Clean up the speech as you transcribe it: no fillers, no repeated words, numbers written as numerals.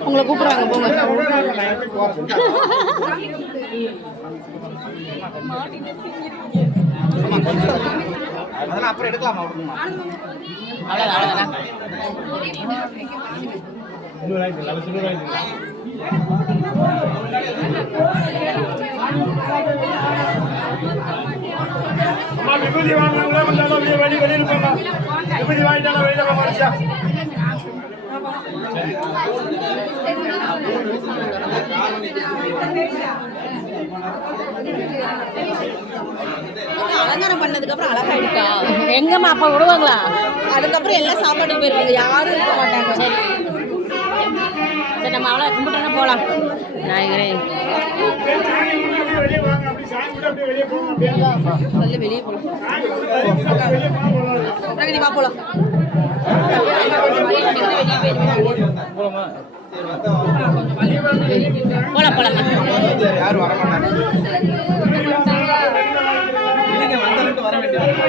உங்களை கூப்பிடுறாங்க போங்க. அதெல்லாம் அப்புறம் எடுக்கலாமா? விபூதி வாங்கினாங்களா வெளியில் போங்க. விபூதி வாங்கிட்டாலும் வெளியில போங்க. மனுஷா அலங்காரம் பண்ணதுக்கு அப்புறம் அழகா இருக்கா? எங்கம்மா அப்ப விடுவாங்களா? அதுக்கப்புறம் எல்லாம் சாப்பாட்டுக்கு போயிருவாங்க, யாரும் இருக்க மாட்டாங்க. சரி நம்ம அவ்வளோ கும்பிட்டோன்னா போகலாம். நாயகரே வெளியே போகலாம். வா போலாம். போலாம் போலாம். யாரும் வர மாட்டாங்க. வர வேண்டிய வாங்க